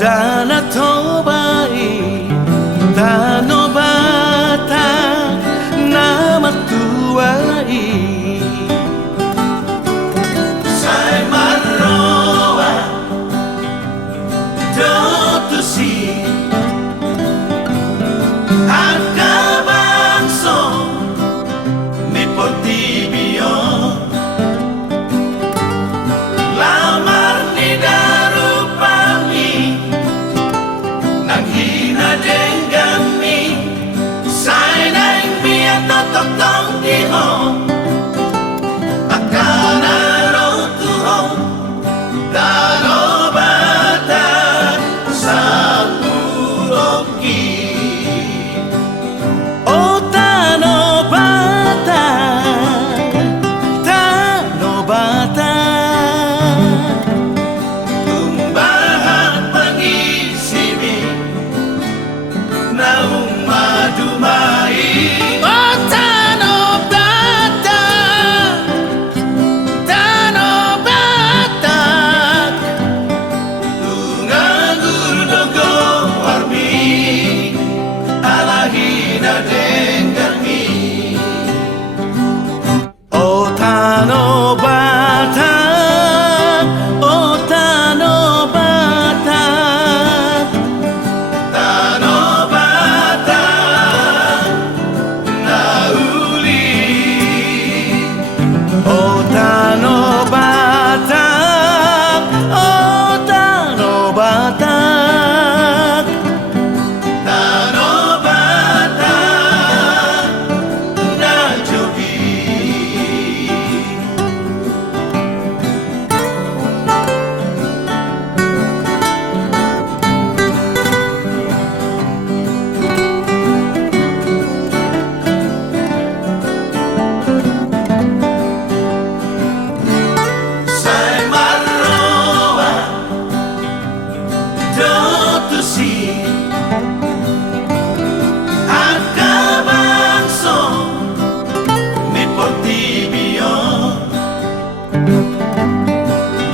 Dana tobai tanobata nama tuai sai marroa dotusi akabangso mi potibio lamar ni darupami nanghina denggami sai nang mia totong diho akana rotuho darobata sapuroki o tanobata tanobata tumbahan pangisimi naung madumai o tanobata tanobata tungagur dogo warmi alahina denggami o tanobata o tanobata tanobata nauli o tanobata o tanobata tanobata na jogi sai marroa dotusi akabangso mi potibio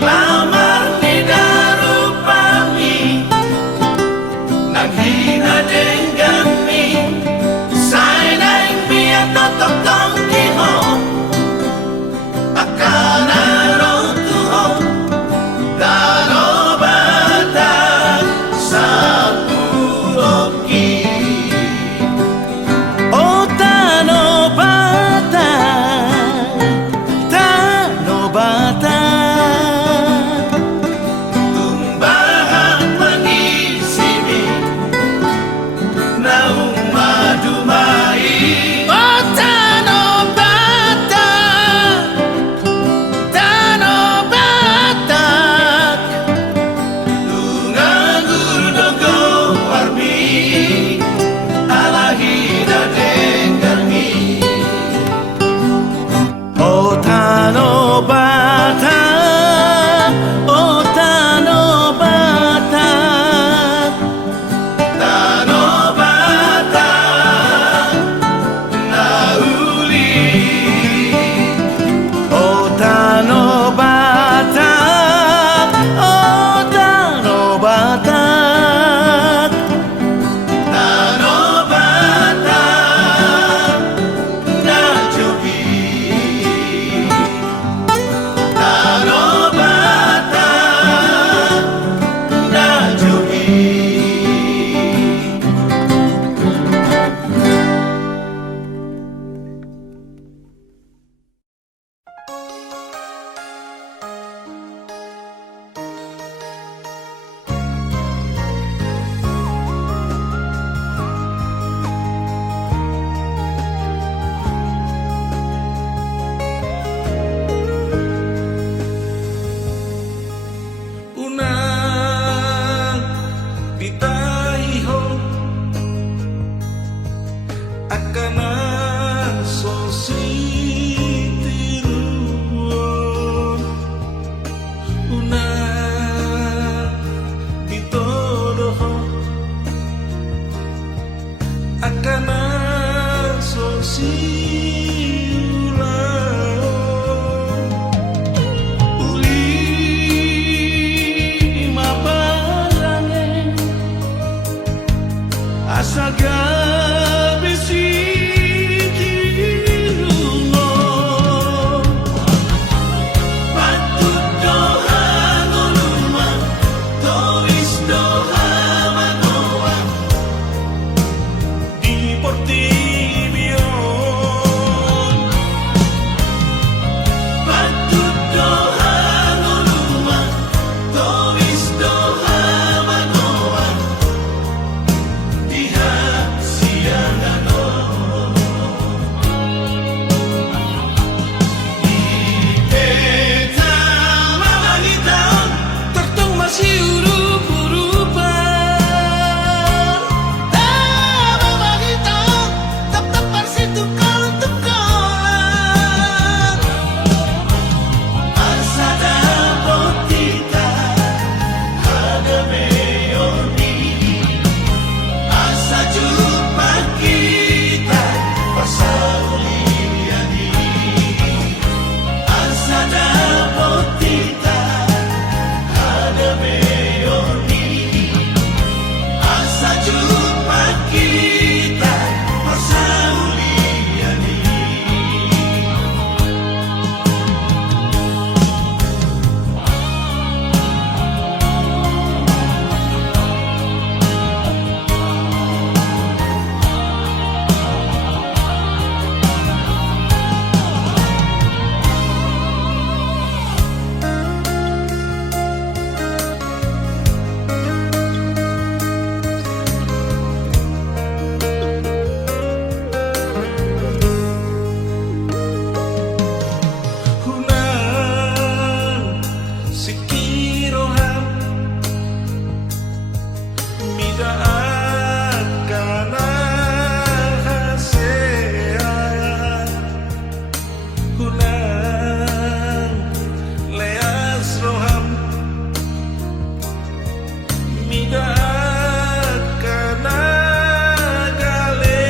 lamar ni darupami nanghina denggami sai nang mia totong diho akana rotuho darobata sapuroki Mida akana hasea Hunang leas roham Mida akana gale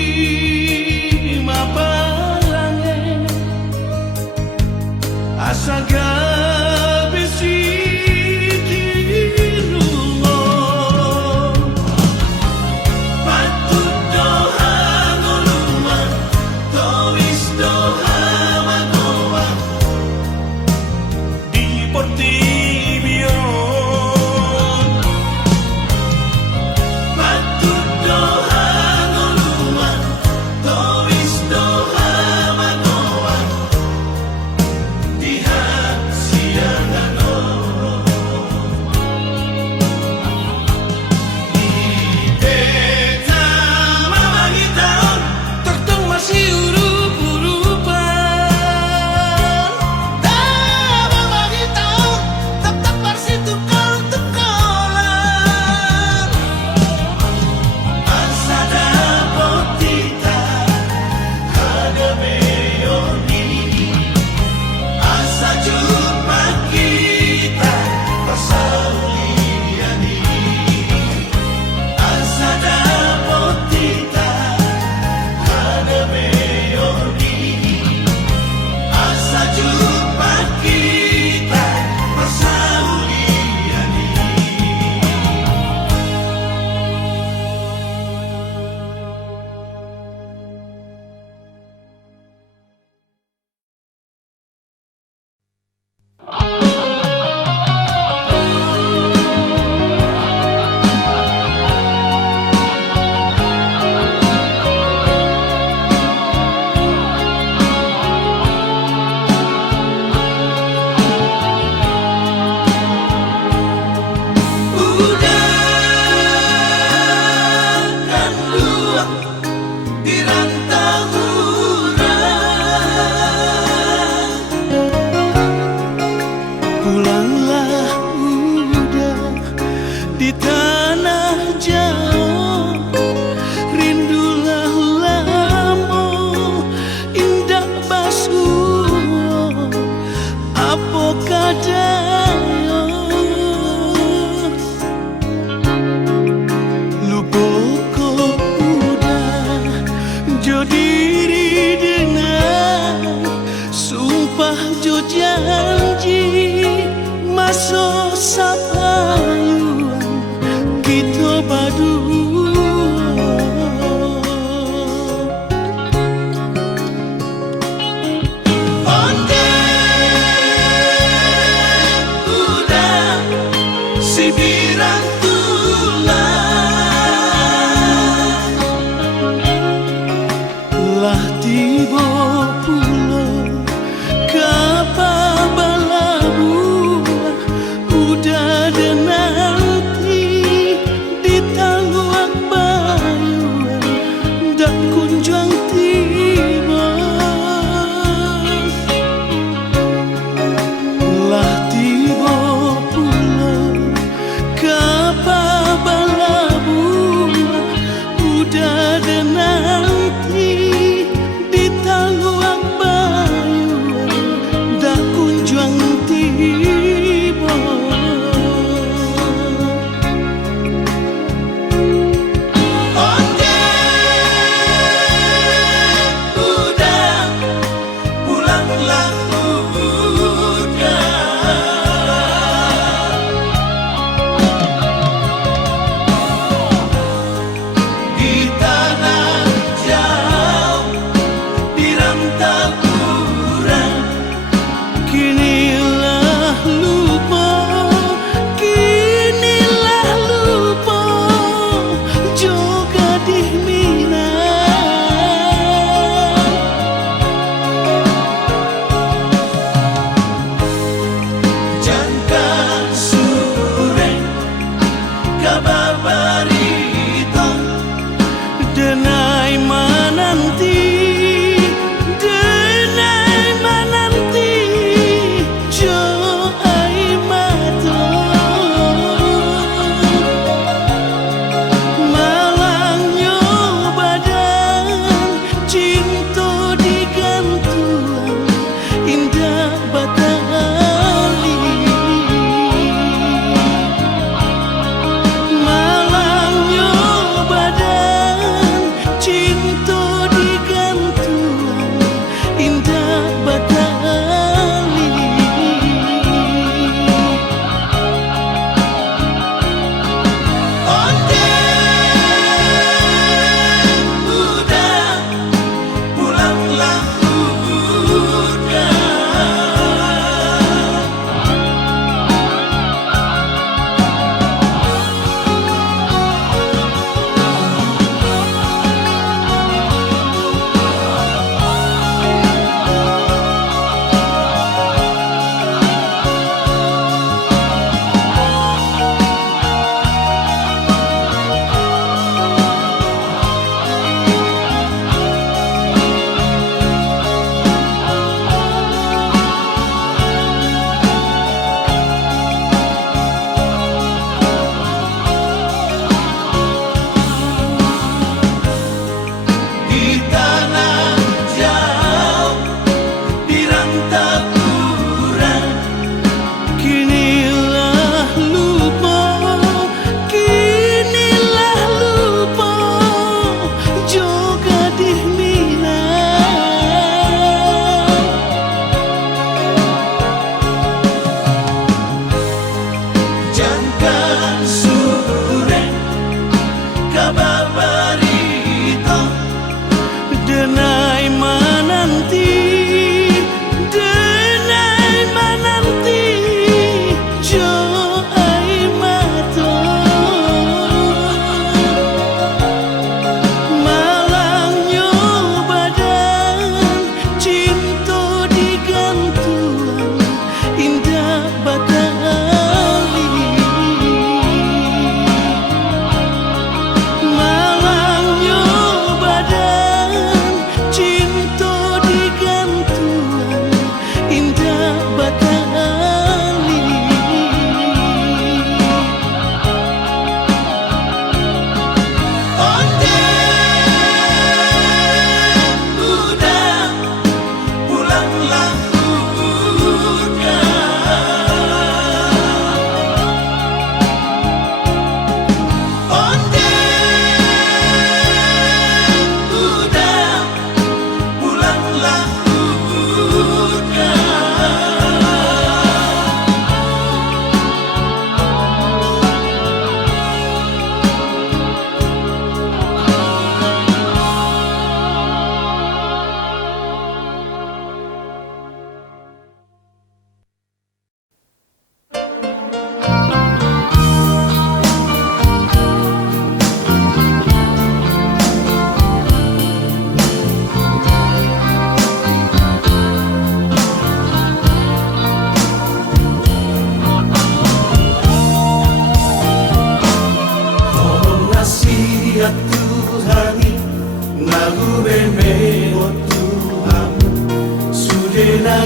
Uli mabalange Asaga besi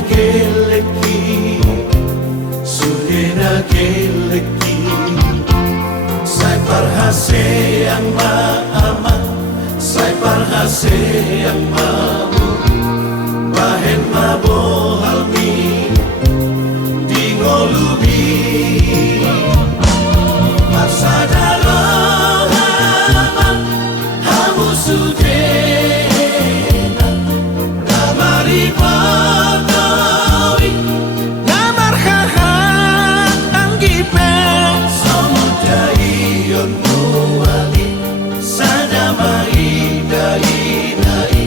geleki, sudena geleki. Sai parhase yang maamat, sai parhase yang mamu, bahen mabohalmi, di ngolubi. Masadalo haman, hamu sudena, namari patawi, namar hahan anggipe, samudai yon muali, sadamai dai dai,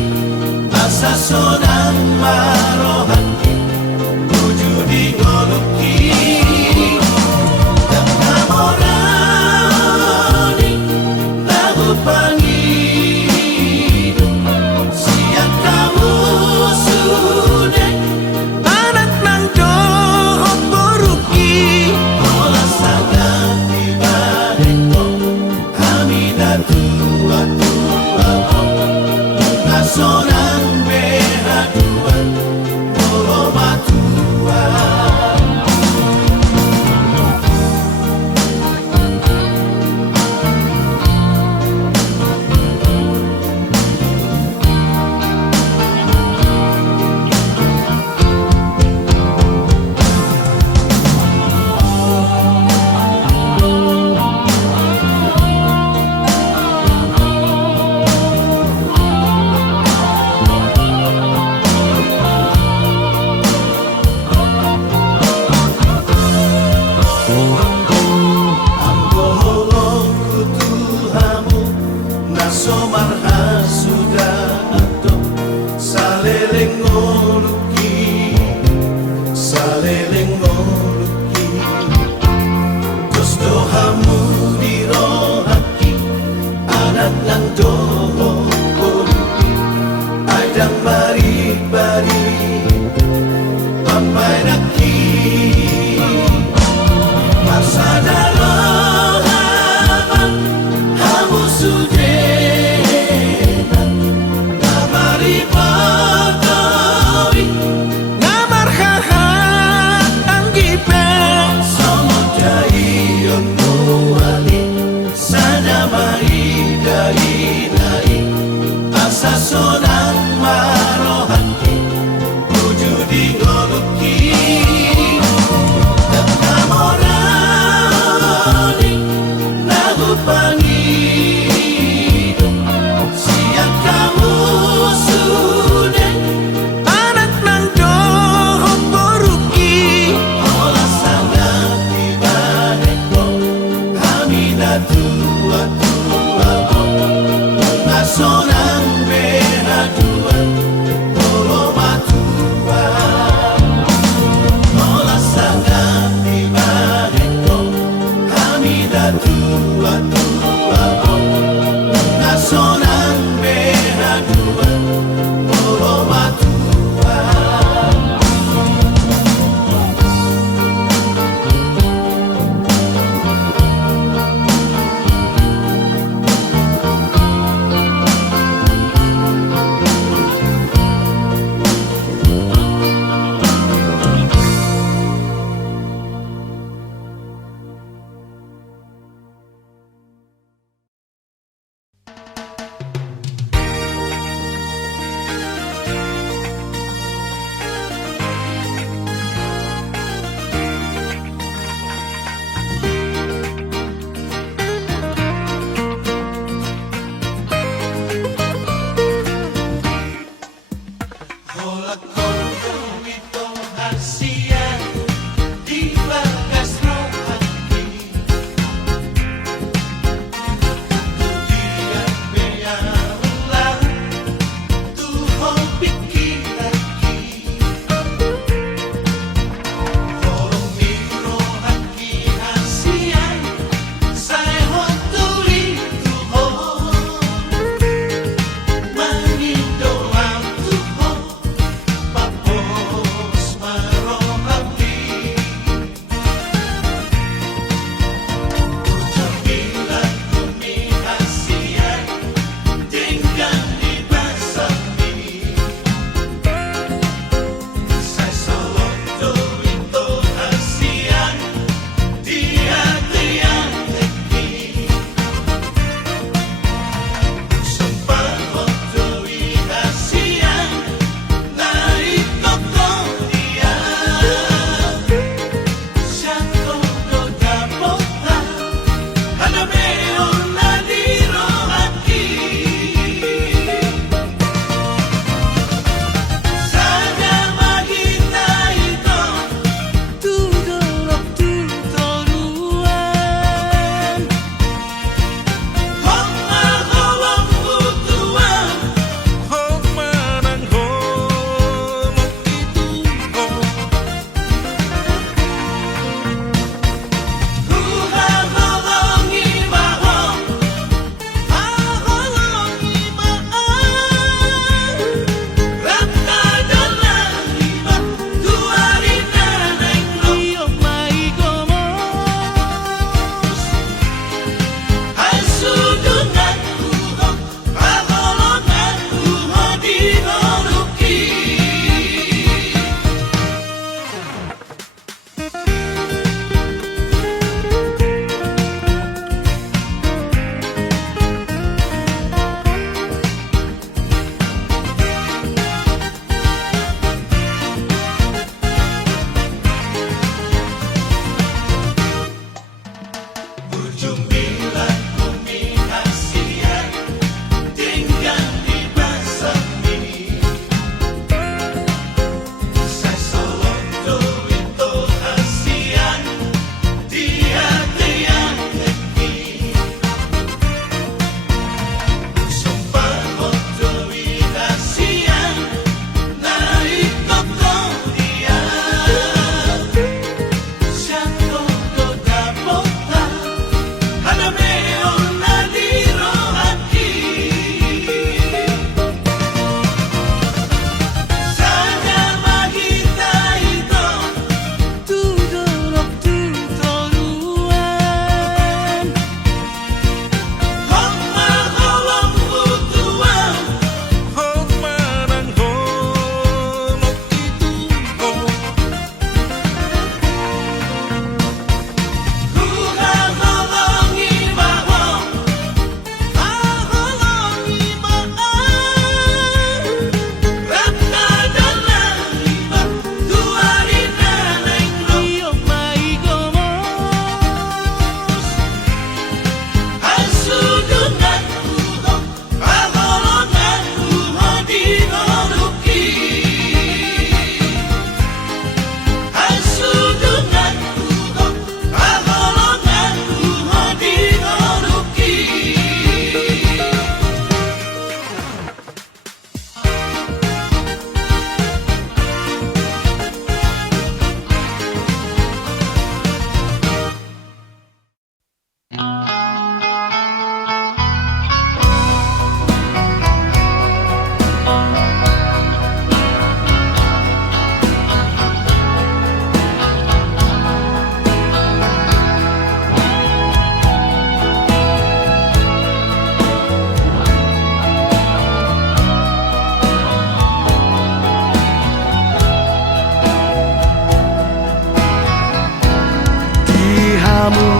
kamu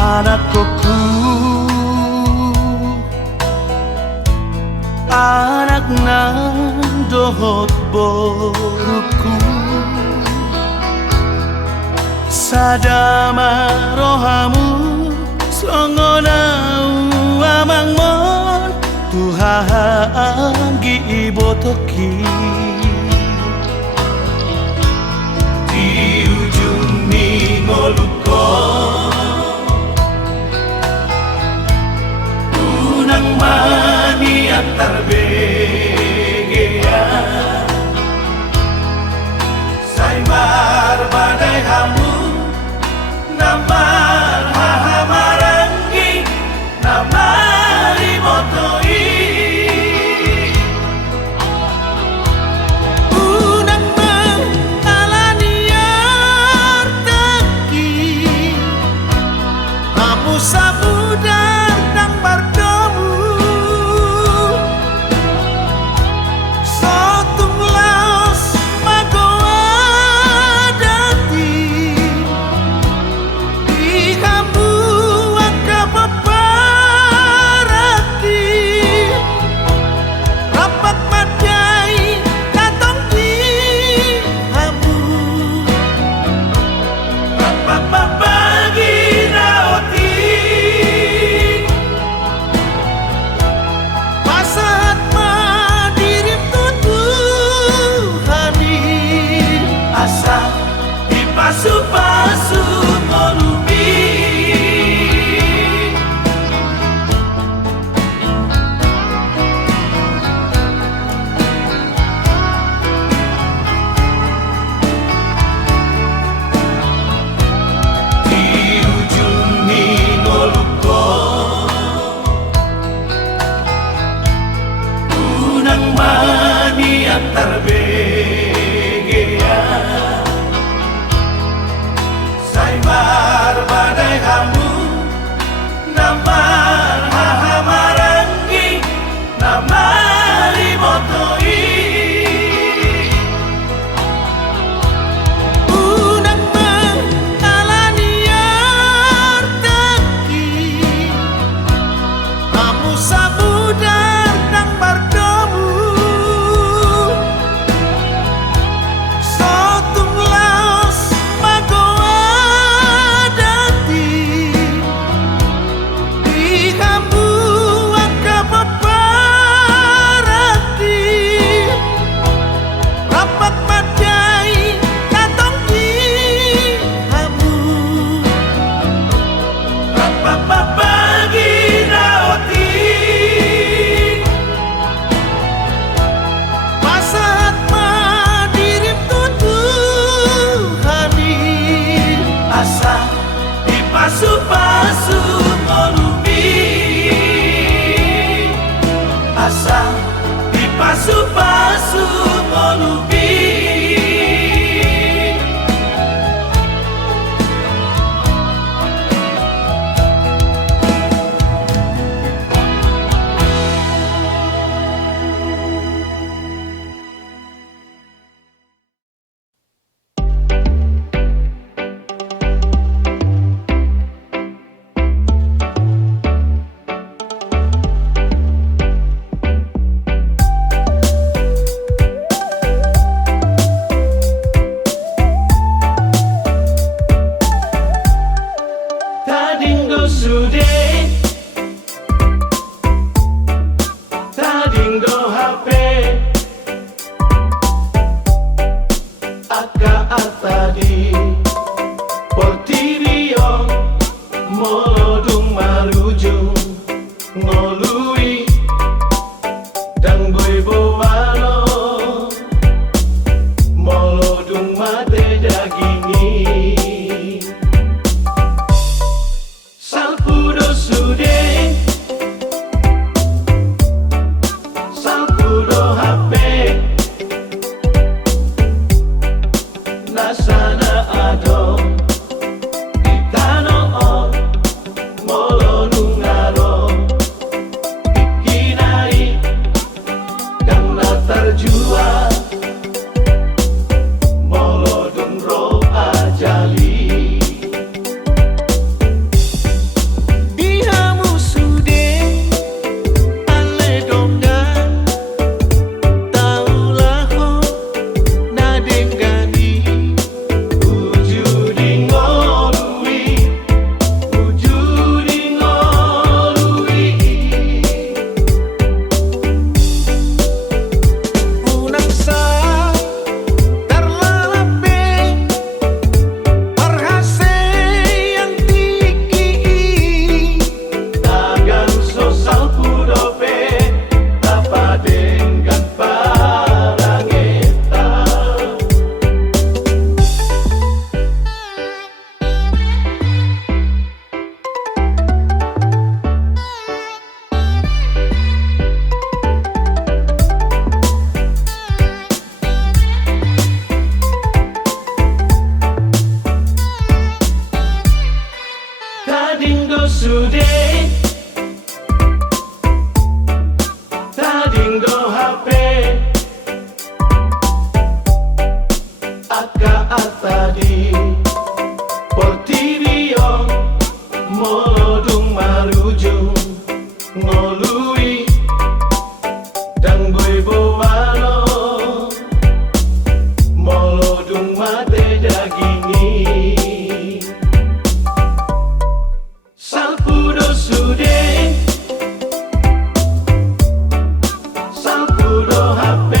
anakku, anak nang dohot boruku, sadama rohamu songonau amangmon Tuhan gi ibotoki. Di ujung ningoluko unang mani antar begea saimar badai hamu namar hahamarangi namari motoi unang mengalaniar teki hamu sabudar nang bardomu sotung laos magoa dati di kamu angka paparaki rapat madai katong di kamu rapat papagi raoti pasahat madirim tutuhani asa dipasu-pasu ngolubi di ujung ningoluko unang mani antar begea saimar badai hamu namar hahamarangi namari motoi unang mengalaniar teki hamu sabudar nang bardomu sotung laos magoa dati di kamu angka paparaki rapat madai katong di kamu rapat papagi raoti pasahat madirim tutuhani asa dipasu-pasu ngolubi asa dipasu-pasu ngolubi sude tading do HP aka atadi portirio molodung marujung ngolui dan gue bowalo molodung mate dagingi salpudo sude salpudo HP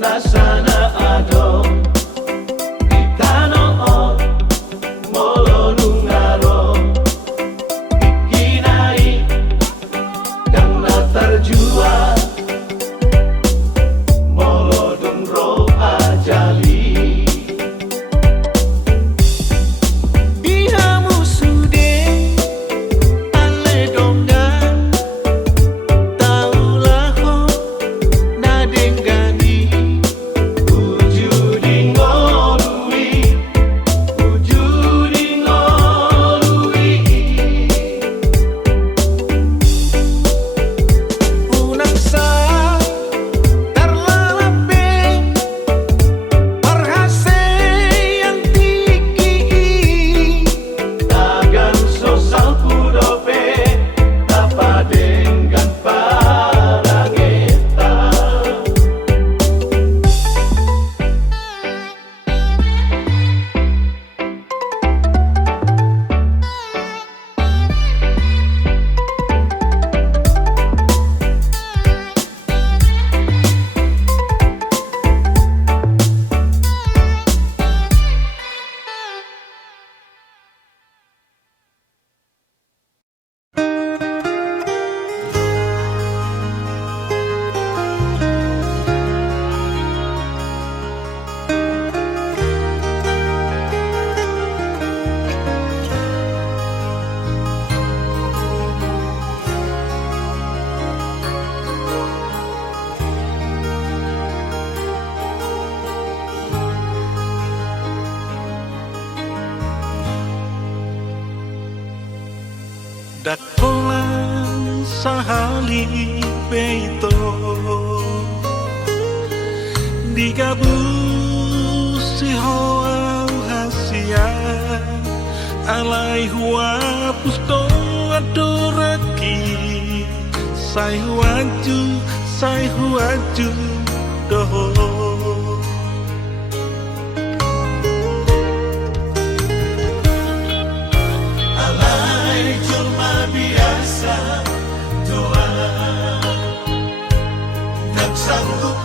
nasana ado itano molodung aro ikinai dan latar jua molodung ro ajali Dakolan sahali beito digabus si hoa hasia alai hua pusto adoraki sai huaju doho biasa doa tak sanggup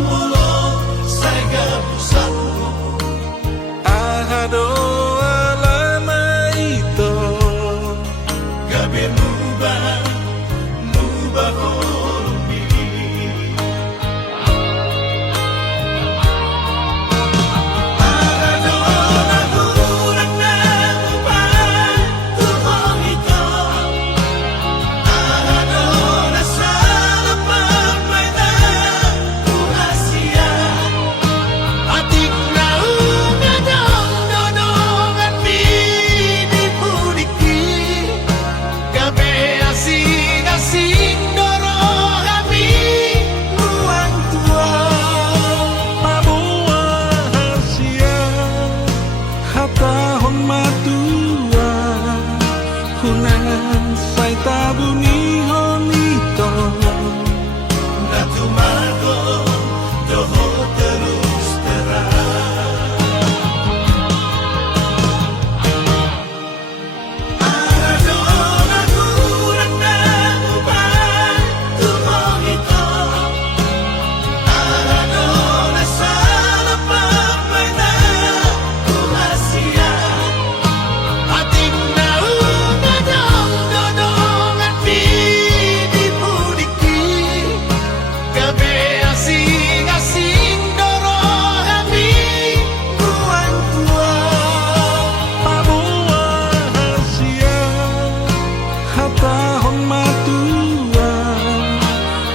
mulu saya pusatmu ahado alama itu gabe mubah holumbi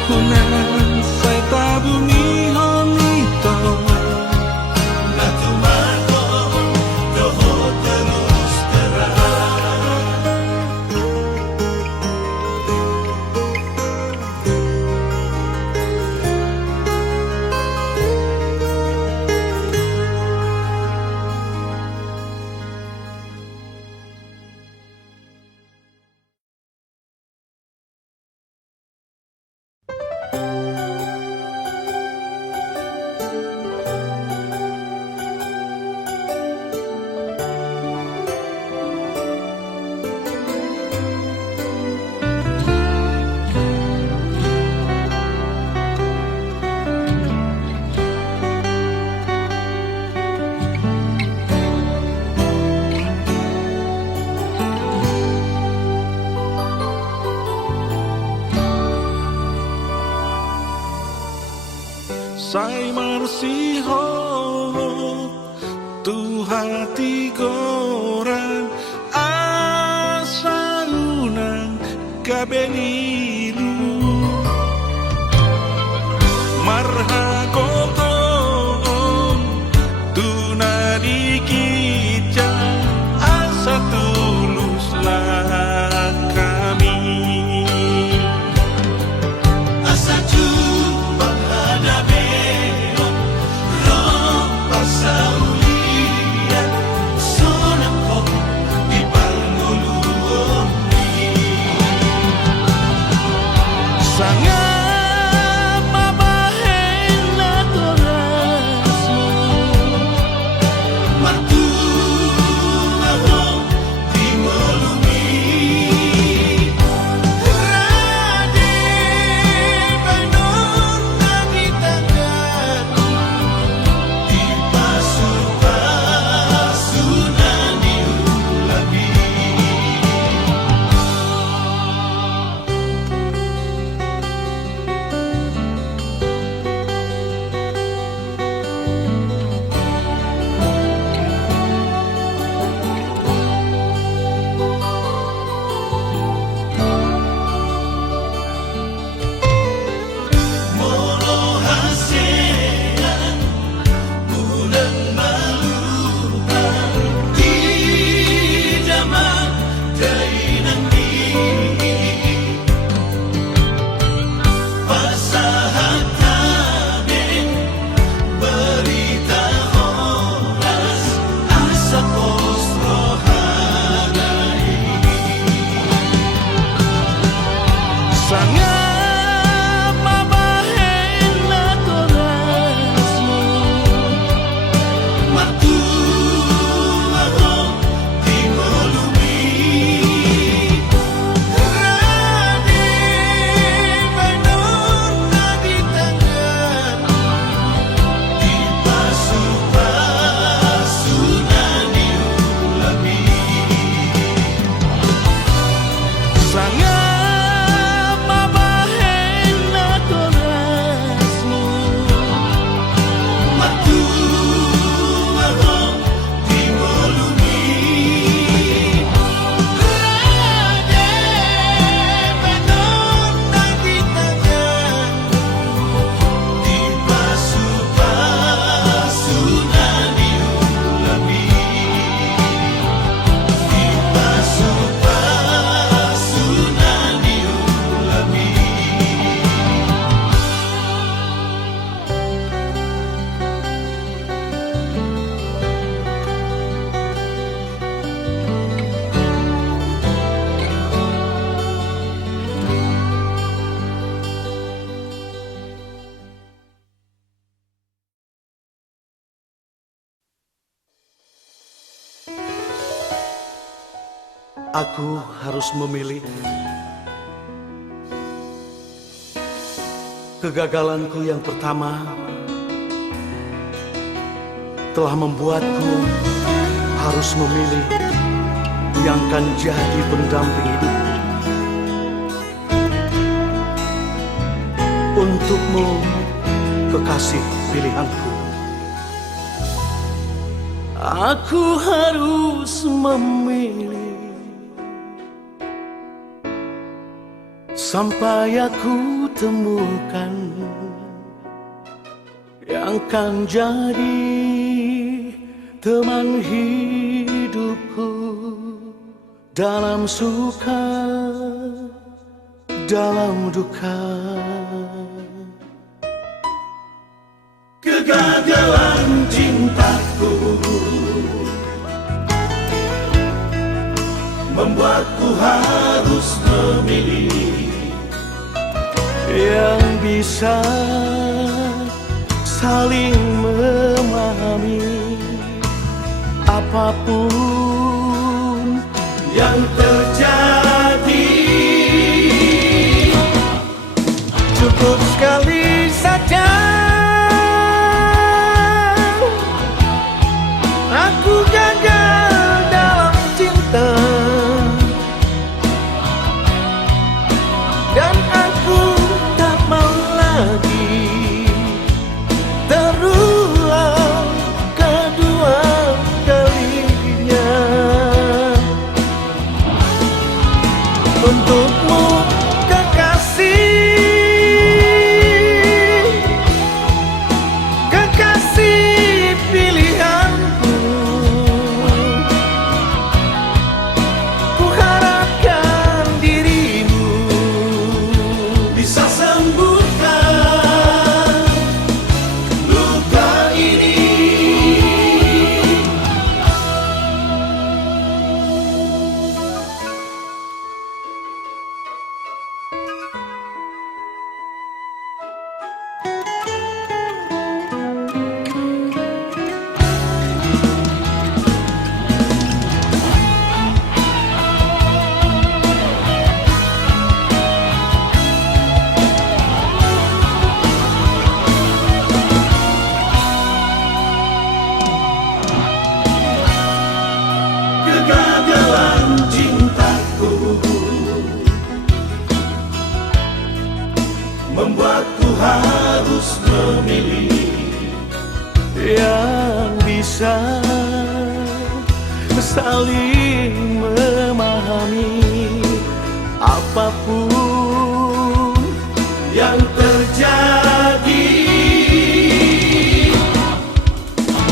kunan sai tabumi honito Natumato doho terus terang Sai marsiho tu hati gorang asarunang kabenilu marhakoton tu nadikija asa tuluslah kami asa jumpa hadapi Saulia sonako di Panguluoni sangat mabahela torasmu matuaho di molumi rade banor nagi tangan di sangat mabahela torasmu matuaho di molumi rade banor nagi tangan di pasu-pasunani ulami sangat Aku harus memilih. Kegagalanku yang pertama telah membuatku harus memilih yang akan jadi pendamping hidupku. Untukmu, kekasih pilihanku, aku harus memilih. sampai aku temukan yang kan jadi teman hidupku dalam suka, dalam duka. Kegagalan cintaku membuatku harus memilih yang bisa saling memahami apapun yang terjadi. cukup sekali saja aku gagal dalam cinta, dan aku tak mau lagi terulang kedua kalinya. Untukmu kekasih pilihanku, ku harapkan dirimu Bisa sembuhkan luka ini. Kegagalan cintaku membuatku harus memilih yang bisa saling memahami apapun yang terjadi.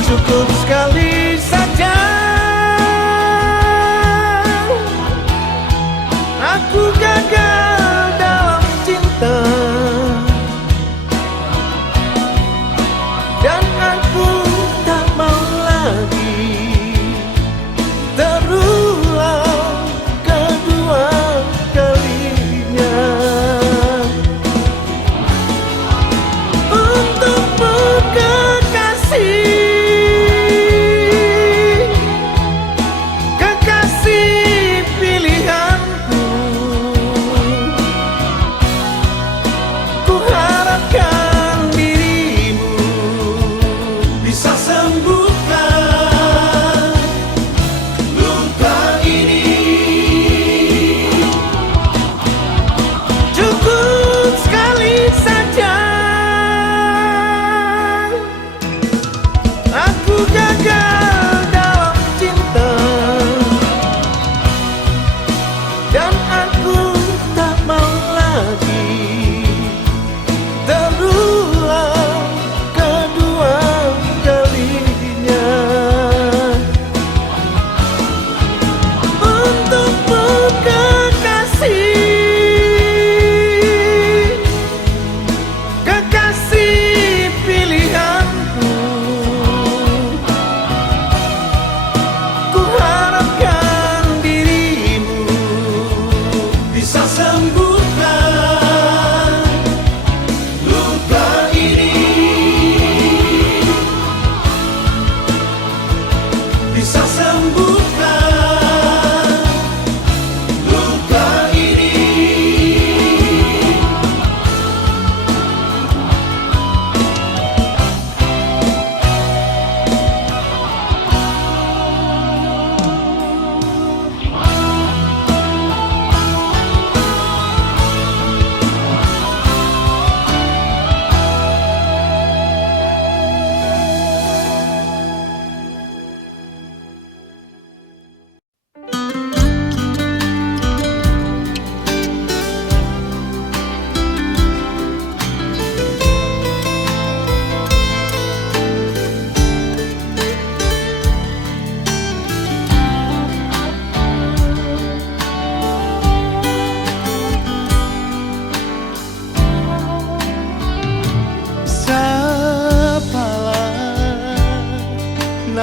cukup sekali saja aku gagal dalam cinta, dan aku tak mau lagi terulang kedua kalinya.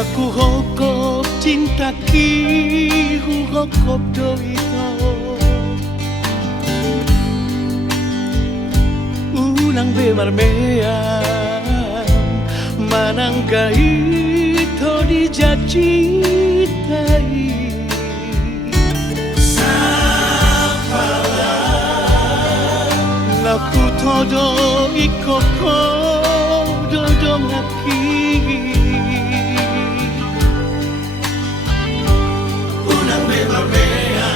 Aku hokop cinta ki hokop doi tau Ulang bebar meang manangkai to dijajitai Laku todo ikoko dodong aki Unang bebar mea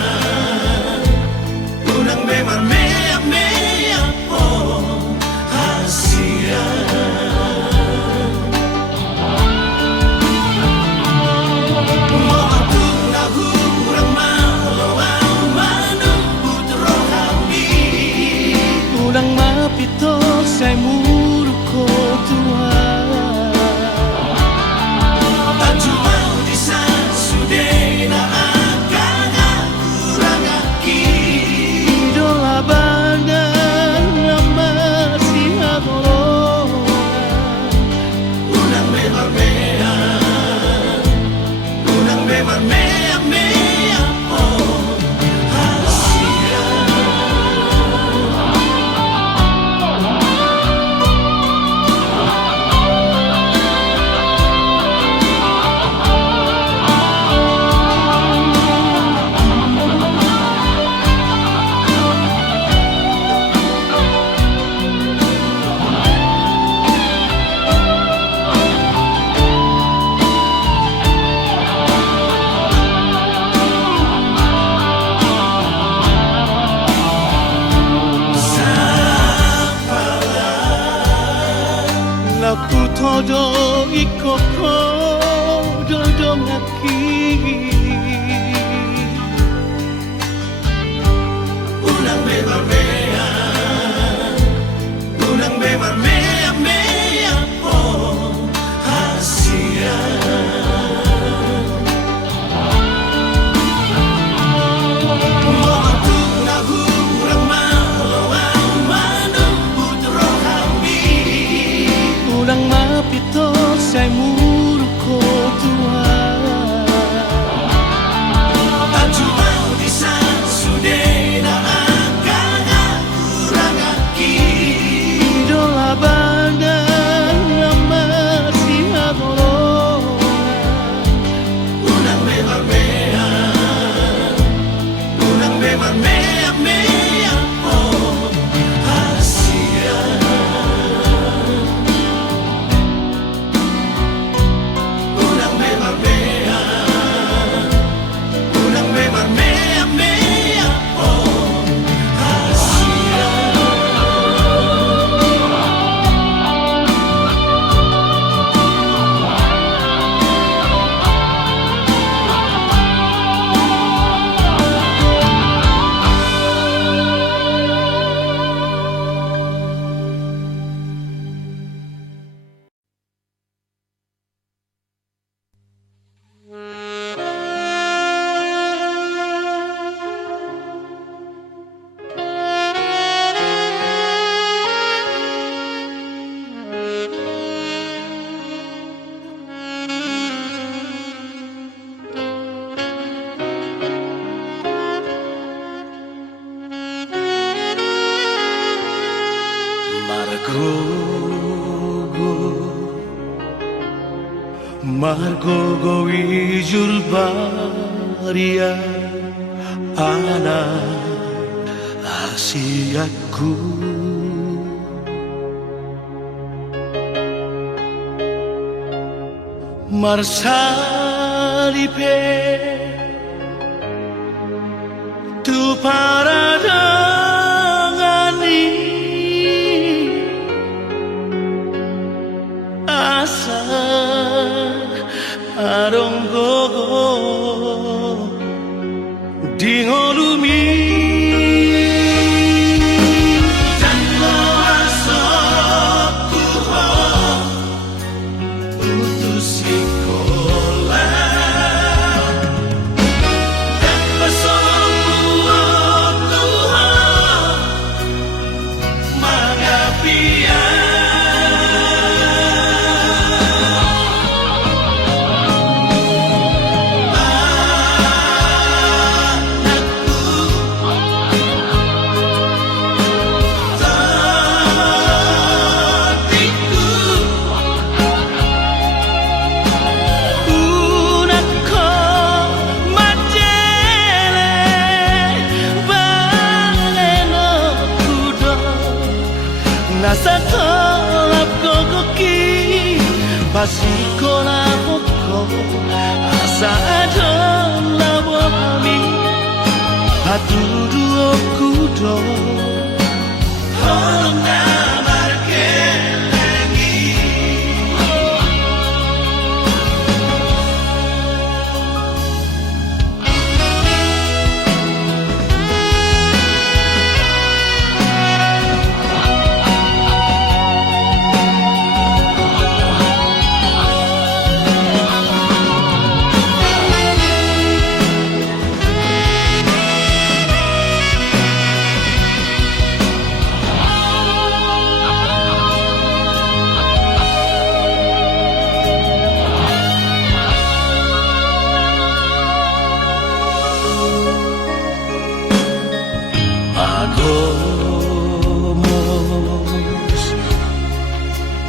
Unang bebar mea mea oh hasia Moatuk na hurang malawang manubut rohami Ulang mapito say muruko Tuhan Tanjumau di san sude na akaga kurang aki Idola bandang masih agora Unang bebar mea Unang bebar mea mea oh hasia Laku todo ikoko dodong aki Unang bebar mea Unang bebar mea mea oh hasia Moatuk na hurang malawang manubut rohami Ulang mapito say muruko Tuhan Tanjumau di san sude na akaga kurang aki Idola bandang masih agora Unang bebar mea Unang bebar mea mea oh hasia Unang bebar mea Unang bebar mea mea oh hasia Margogo ijul baria ana asiaku Marsalipe tu paradangani asa aronggogo dingolumi Janlo asoku ho putus sekolah Dan besoku Tuhan Magapian Nasa kalap ko koki Basiko na ko Asa adon labo kami Patudu okudo Tolong namarkan lagi.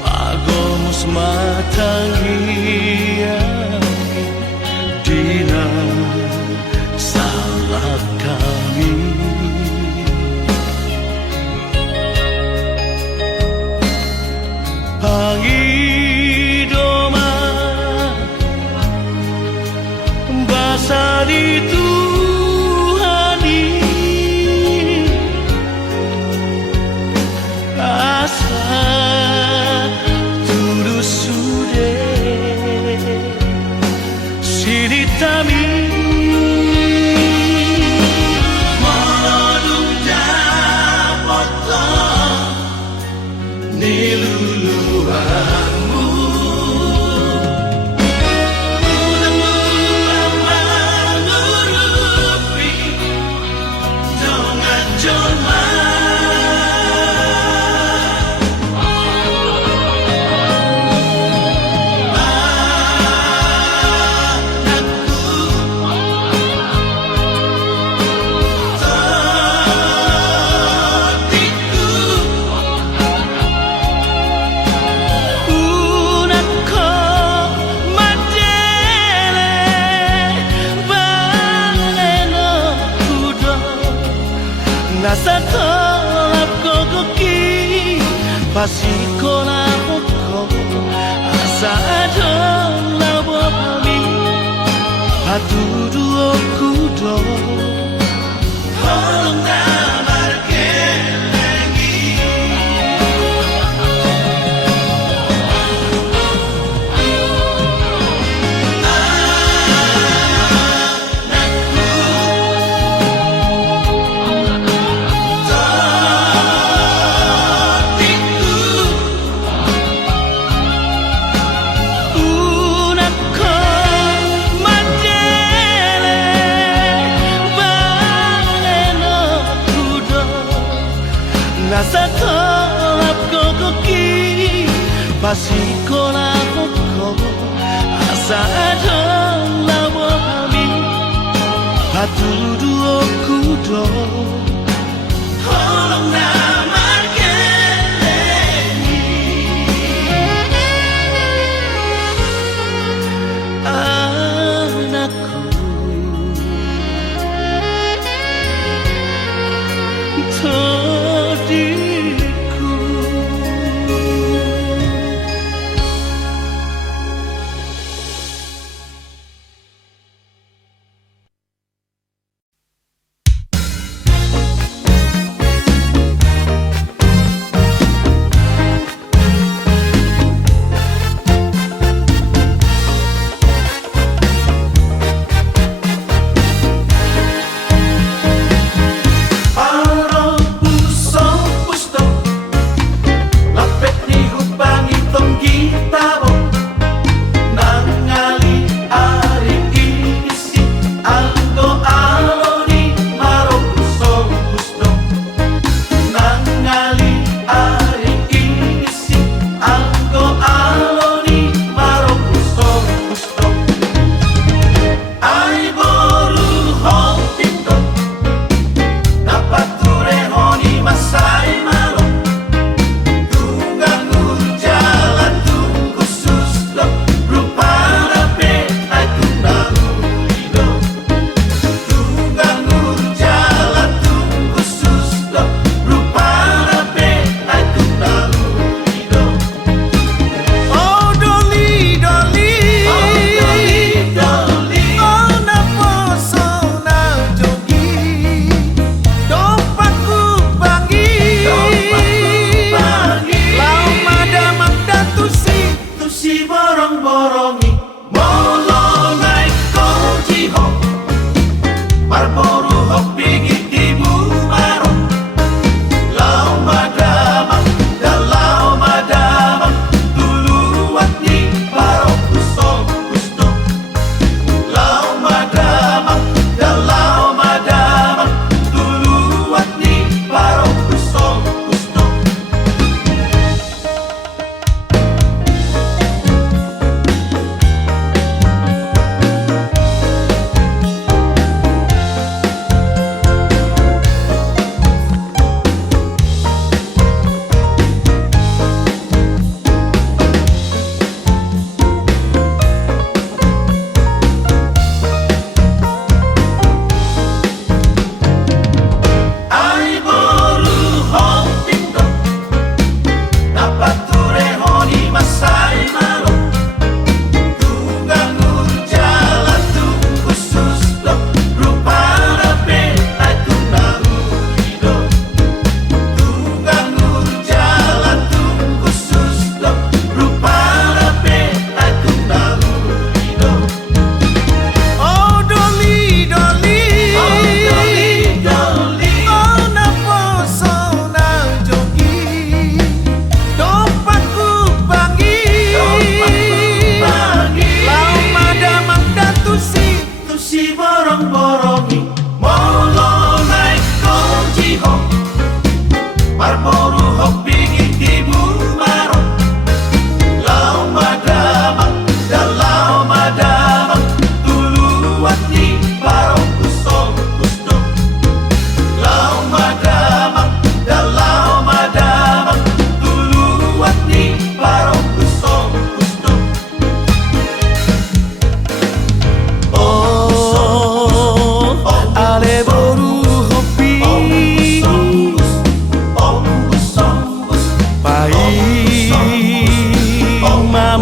Agomos matangia Dina salah kami Pangidoma Basa di Tuhani Asa tulus sudah Siritami Modung dapotong niluluanmu. Udang lupa mengurupi dongan jolma. Nasa kalap ko koki Basiko na ko Asa adon labo kami Patudu okudo Tolong namarkan lagi. Nasa kalap ko koki Basiko na ko Asa adon labo kami Patudu okudo Tolong namarkan lagi. Anakku Tadiku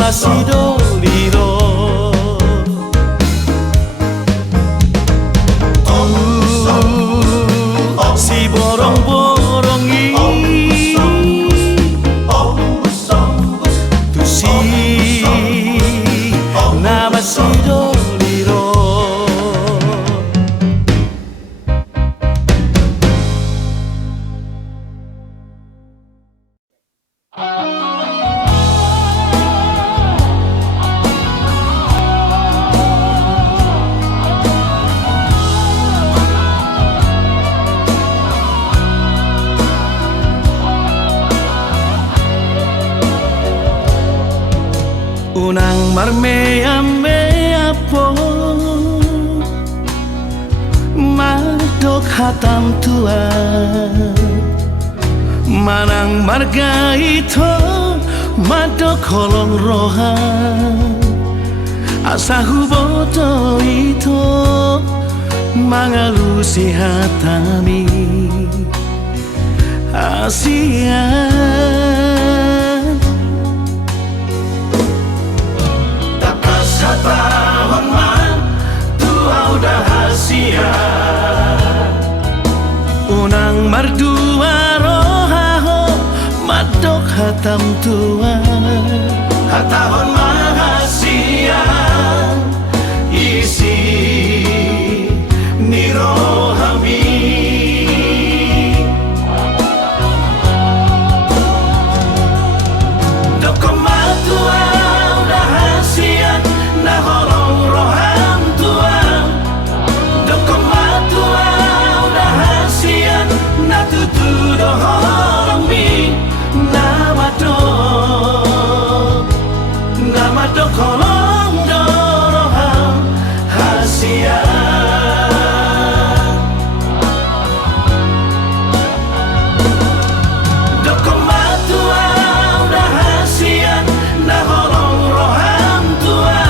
nawasi doliro si borong-borongi tu si nawasi doliro unang marmea po madok hatam tua manang marga itu madok kolong roha asa huboto itu mangalusi hatami asian tahun man tua udah hasia unang mardua rohaho madok hatam tua hatahon mahasia isi nirohami dokomatua udah hasia na holong roham tua dokomatua udah hasian na tutu do holong mi nama do holong do roham hasian dokomatua udah hasian na holong roham tua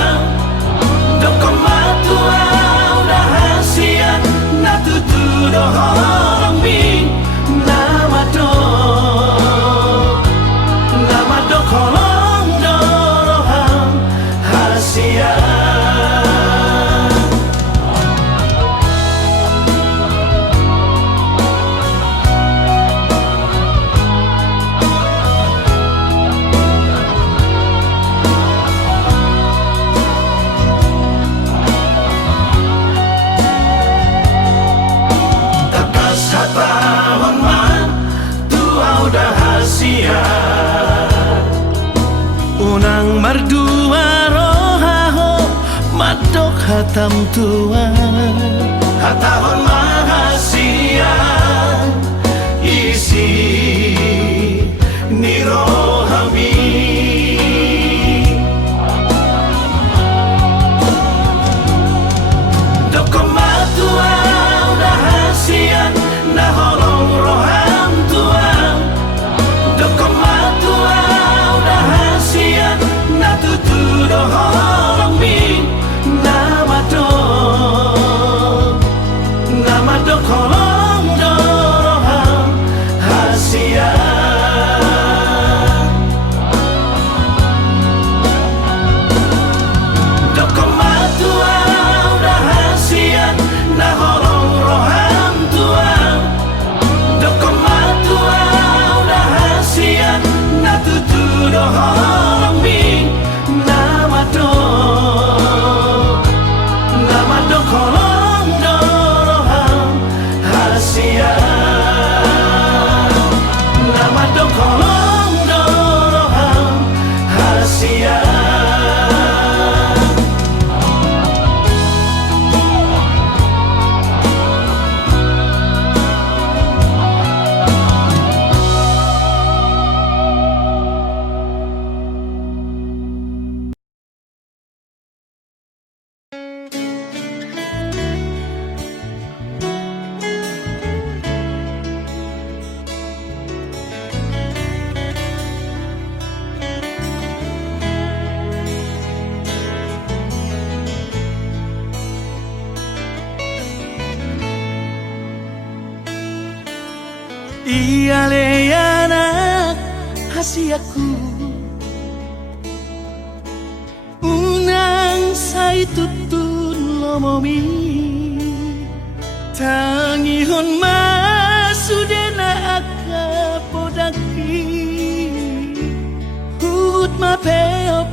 dokomatua udah hasian na tutu do holong mi nama do holong do roham hasian tahun man tua udah hasia unang mardua rohaho madok hatam tua hatahon mahasia isi nirohami dokomatua udah hasian na holong roham tua dokomatua udah hasian na tutu do holong mi nama do holong do roham hasian dokomatua udah hasian na holong roham tua dokomatua udah hasian na tutu do holong mi nama do holong do roham hasian nama do holong do roham hasian Ia le anak hasiaku sai tutun lomomi tangihon masudena aka podaki hut mapeop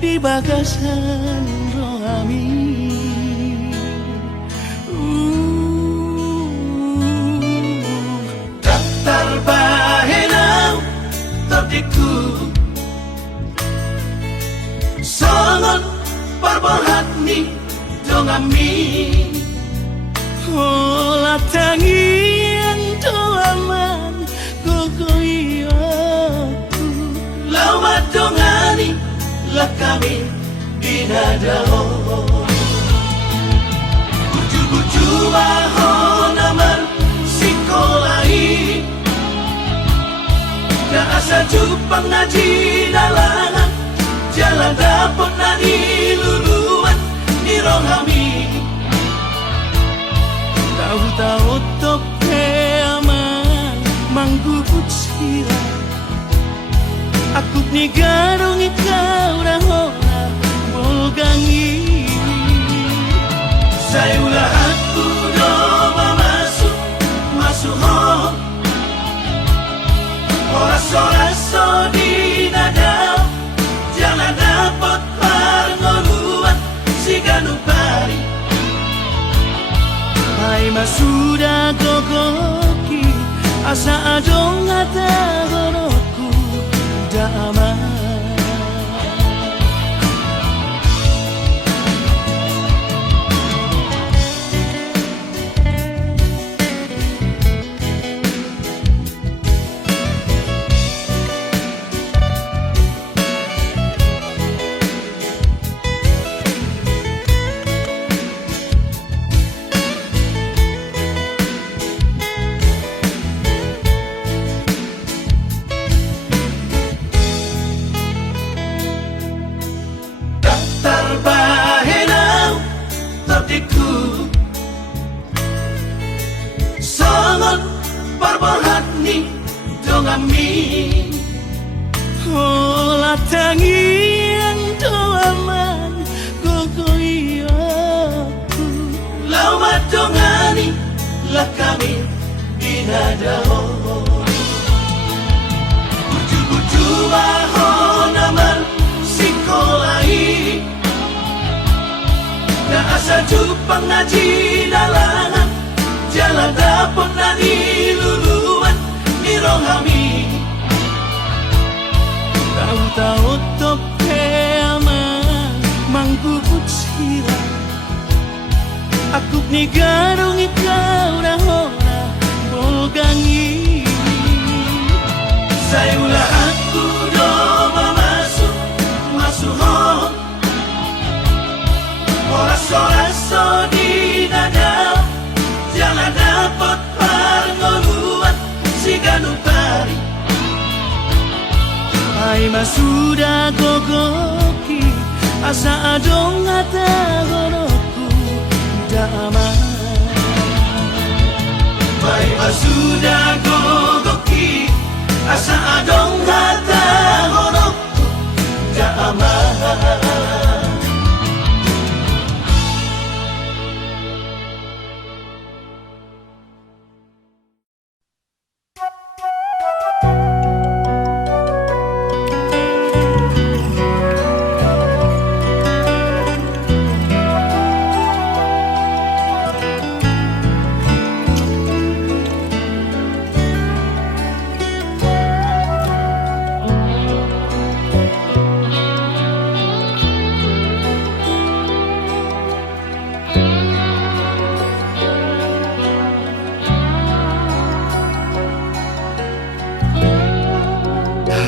di bagasan rohami daftar bahenau topdiku sangat parbahat ni dongami olah tangian doaman gogoiyaku lama dongani lah kami binadao buju-buju mahon aman sikolahi na asa jupang naji dalangan jalan dapot na niluluan ni rohami tahu-tahu tope aman manggubut sira aku ni garong ikaw rahona bolgangi saya ulah aku doa masuk hong oras-oraso di nadao jangan dapat parngoluan si ganupari ay masuda gogoki asa adong ata goroku damai sangat parbahat ni dongami olah tangian doaman gogoiyaku lama dongani lah kami binadao buju-buju mahon aman sikolahi na asa jupang naji dalangan jalan dapot na niluluan ni rohami tahu-tahu tope aman manggubut sira aku ni garong ikaw rahona bolgangi saya ulah aku doa masuk hong oras-oraso di nadao jangan dapat parngoluan si ganupari ay masuda gogoki asa adong ata goroku damai ay masuda gogoki asa adong ata goroku damai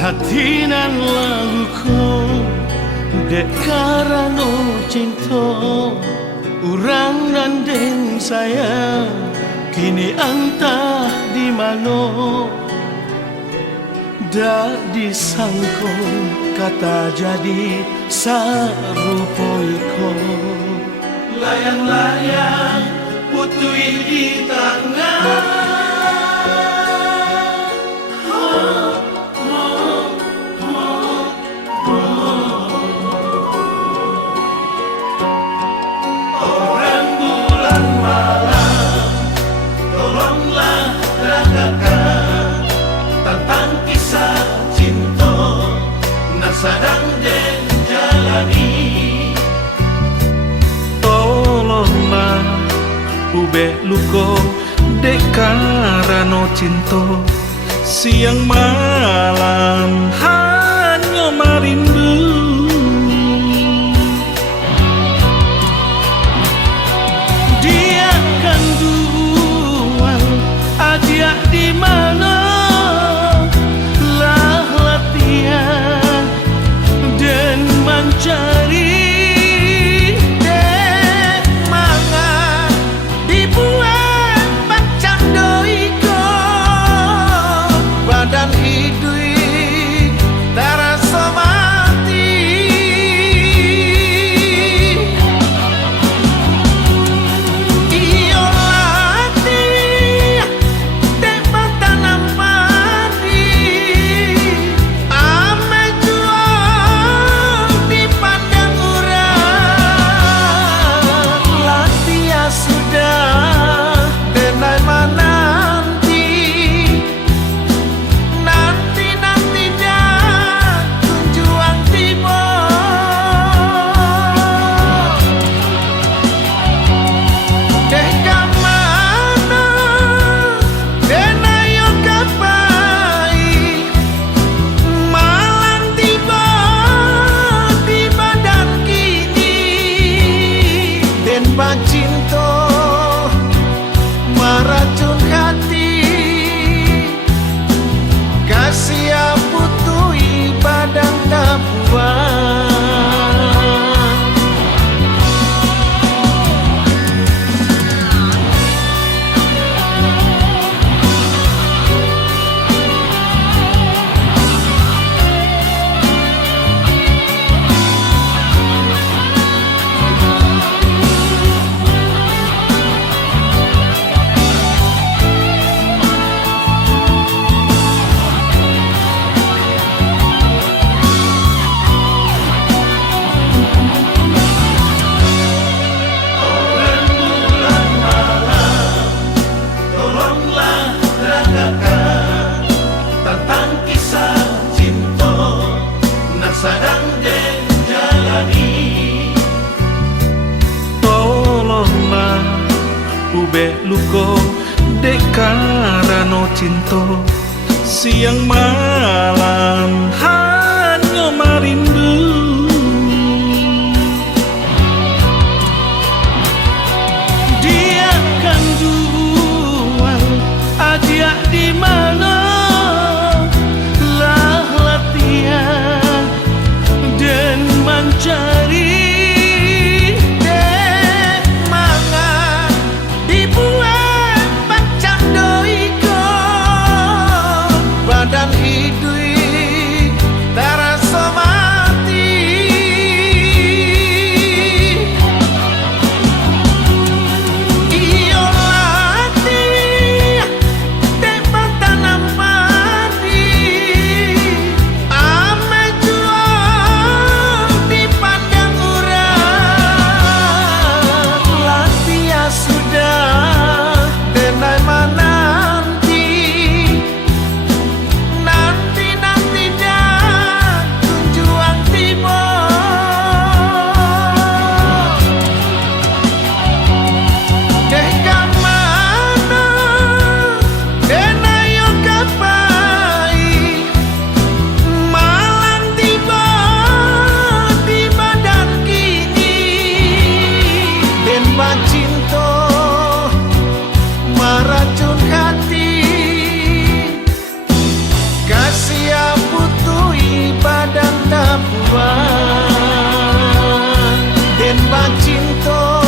hatinan laguku dek karano cinta urang nandeng sayang kini entah di mano dak disangko kata jadi sarupoiko layang-layang putui di tangan sedang jalani. Tolonglah ube luko dek karano cinta, siang malam hanya merindu. Dia kan jual aja di mana lah latihan dan mencari dek mangan dibuat bacang doiko badan hidui terasa mati. Iyo latih dek bertanam padi ame jual di pandang urang. Latih sudah denai menanti, nanti dah tujuan tiba. Deh kamana denai yo kapai malang tiba di badan kini den bacinto meracun hati kasih putui badan tabuan. Tolonglah ragakan tentang kisah cinta nak sedang jalani. Tolonglah ube luko dek karano cinta, siang malam hanya merindu. Dia kan jual aja di mana lah latihan dan mencari dek mangan dibuat bacang doiko badan hidui terasa mati. Iyo latih dek bertanam padi ame jual di pandang urang. Latih sudah denai menanti, nanti dah tujuan tiba. Deh kamana denai yo kapai malang tiba di badan kini den bacinto meracun hati kasih putui badan tabuan. Den bacinto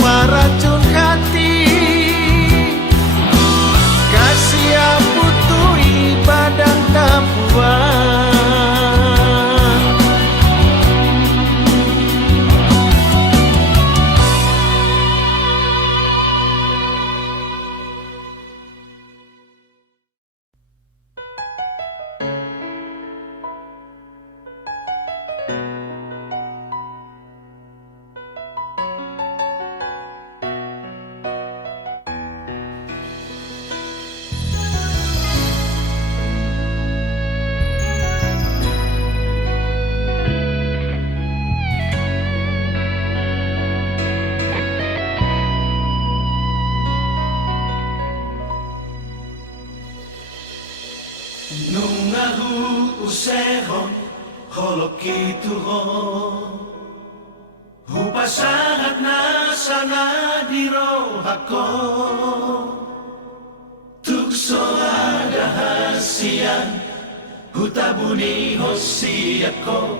meracun hati kasih putui badan tabuan. sehon holok itu ho hupasangat na sana di rohako tukso ada hasian hutabuni hosiako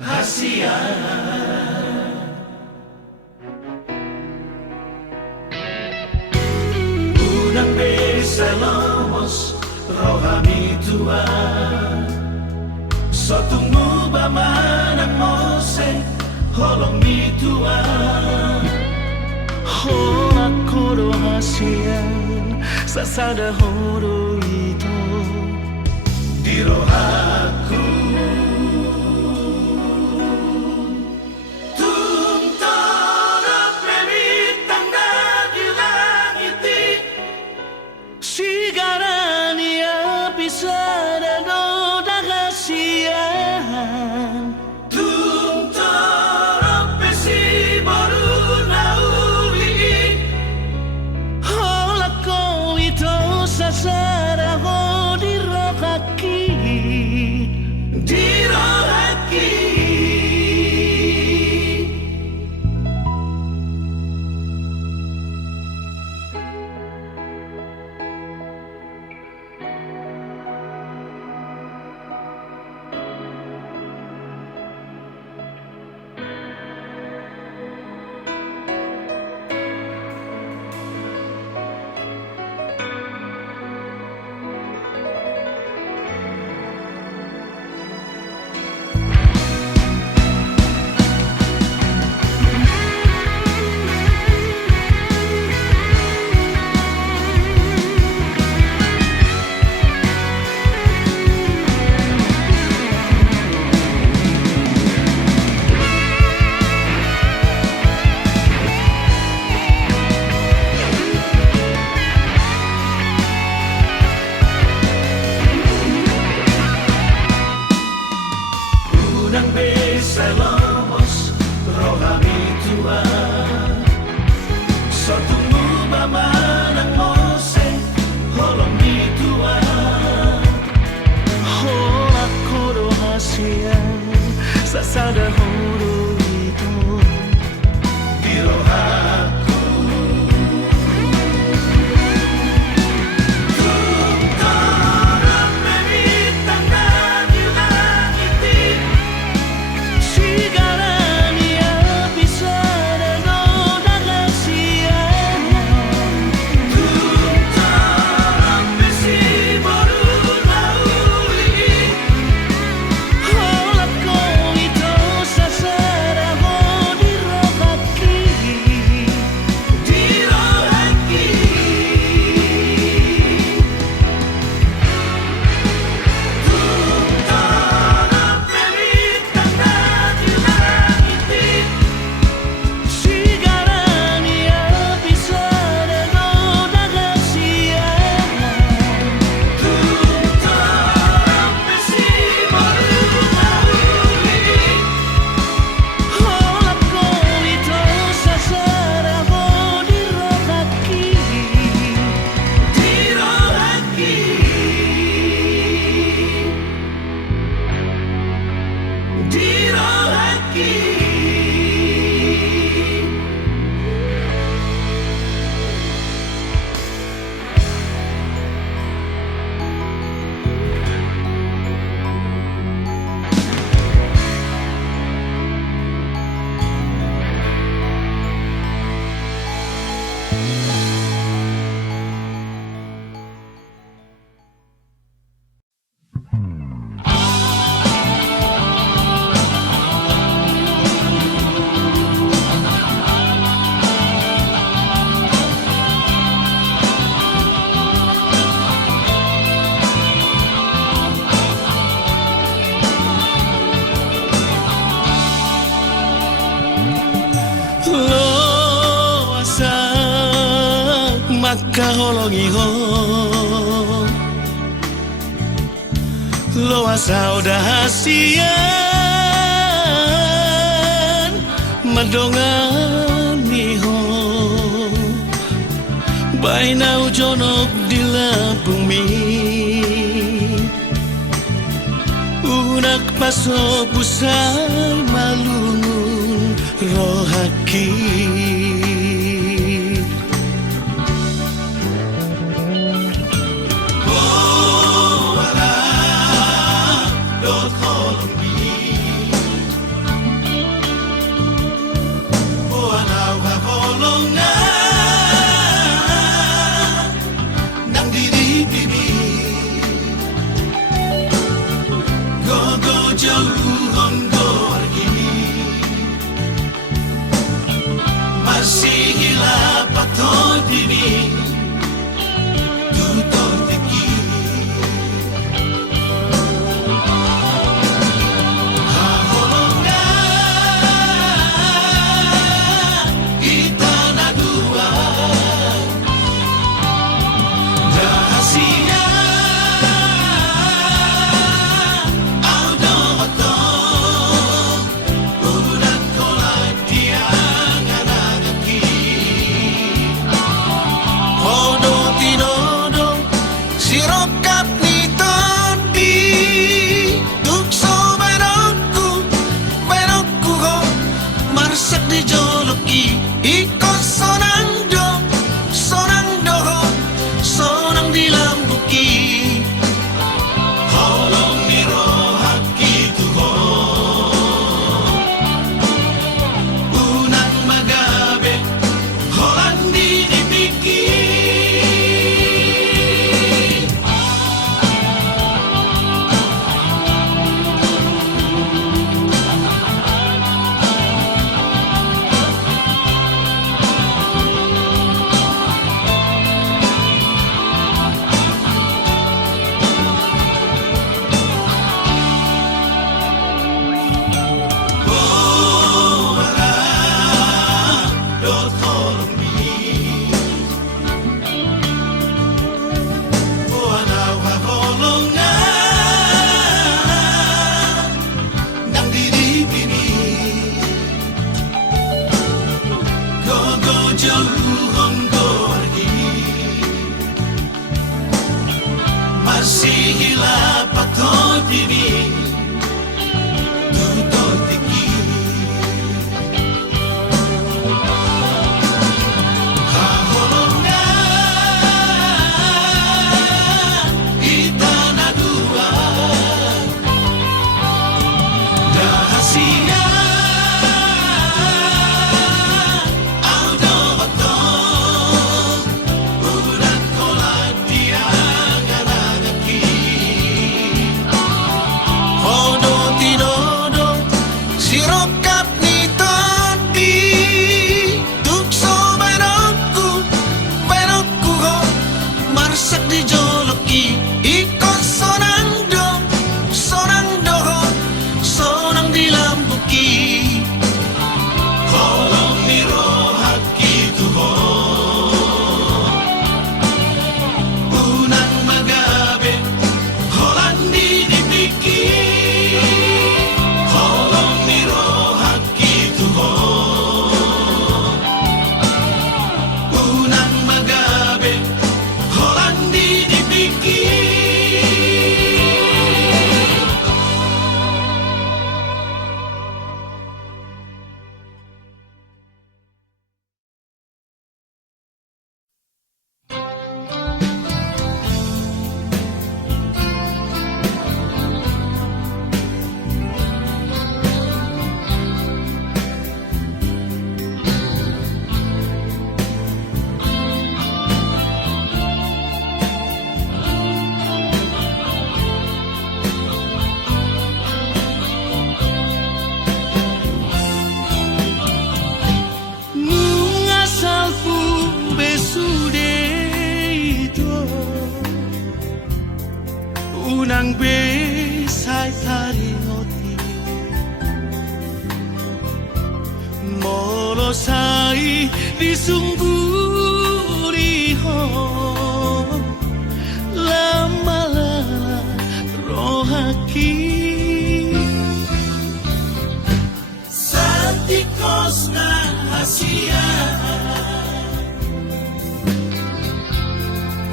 hasian unang besa lomos rohami tua sotungu bamanang mose holong mi tua Hola koro hasian sasada horo ito di rohaku tumtorok memitang na di langiti Sigarani apisada do dagasian tumtorok pesi baru na uli Hola ko ito sasada ho di rokaki di rohaki unang besa lomos rohami tua sotungu bamanang mose holong mi tua Hola koro hasian sasada horo ito di rohaku tumtorok memitang na di langiti Sigarani apisada do dagasian tumtorok pesi baru na uli Hola ko ito sasada ho di rokaki di rohaki tumtorok memitang na di langiti Sigarani apisada do dagasian tumtorok pesi baru na uli Hola ko ito sasada ho di rokaki di rohaki di rohaki Lo asa makaholongi ho Lo asa udah hasian madongani ho Baina ujonok di labung mi Unak paso pusay malungun rohaki Masih hilap atau dini tutor tinggi haholongga kita nadua rahasia masih hilap atau dini tutor tinggi haholongga kita nadua rahasia unang besay taringoti molosay disungguriho lamala rohaki satikos na hasia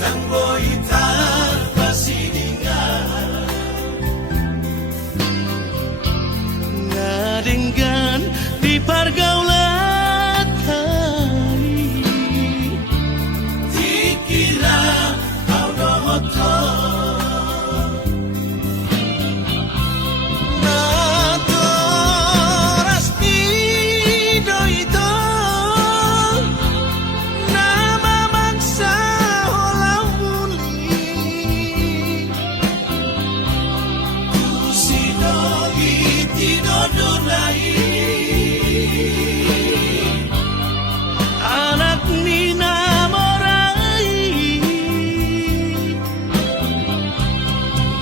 tangboy pasidingan pergaulan hari dikira kau dohoto nato rasmi doito nama mangsa holau muli Kusinoi tinodolai anak Nina Morai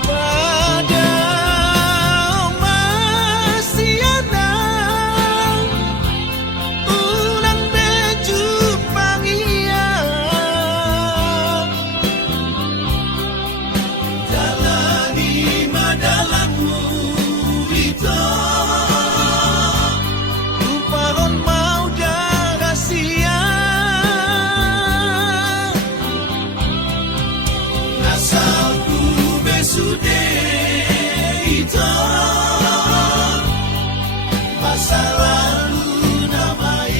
pada masih anak ulang beju pangian jalani madalanmu itu Tumparon mau dah rahasia asalku besude itu masa lalu namai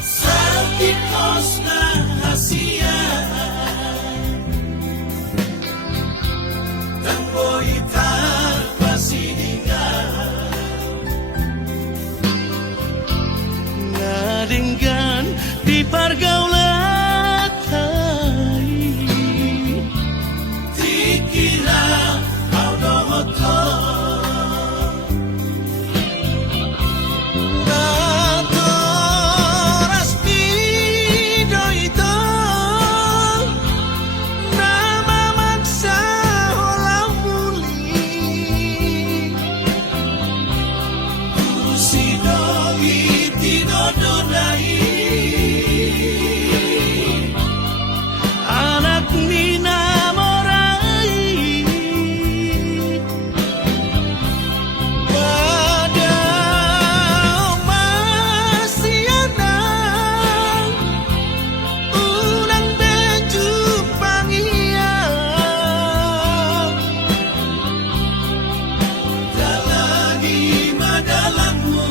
sakit kosna hasia dan boita pasidingan ngadenggan di pergaulan hari dikira kau dohoto nato rasmi doito nama mangsa holau muli Kusinoi tinodolai anak Nina Morai pada masih anak ulang beju pangian jalani madalanmu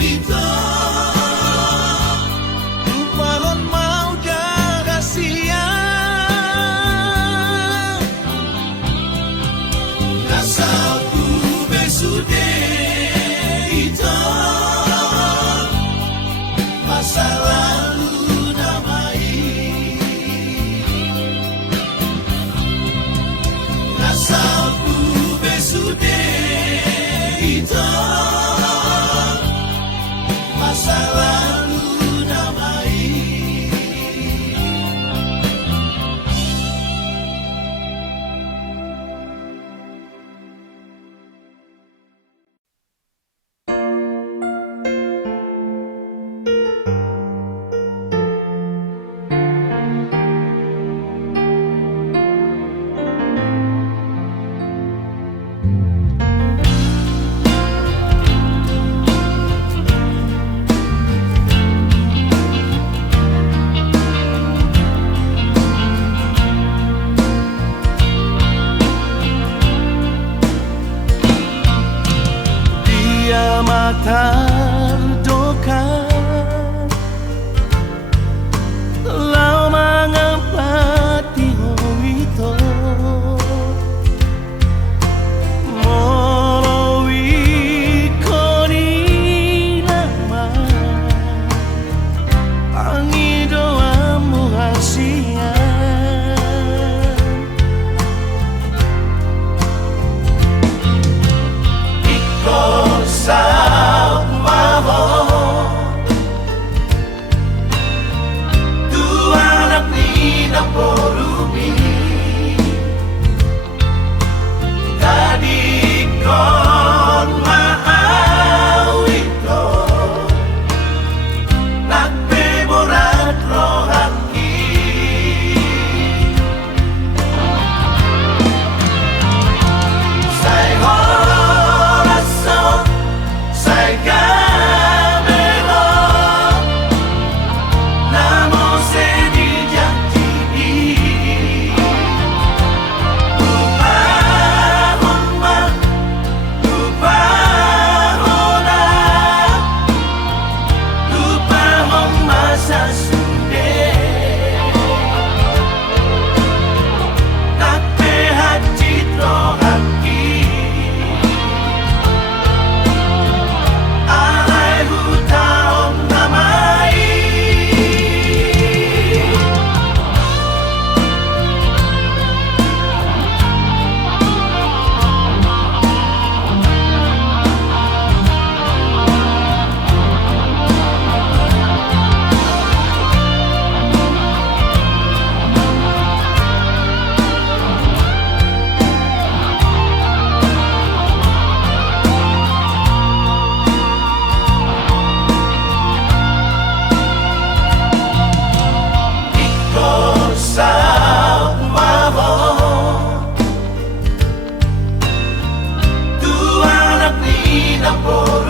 itu Tumparon mau dah rahasia asalku besude itu masa lalu namai asalku besude itu masa lalu namai dia matar doka lau mangapati itu morowi koni nama pangidoamu hasia Iko sa por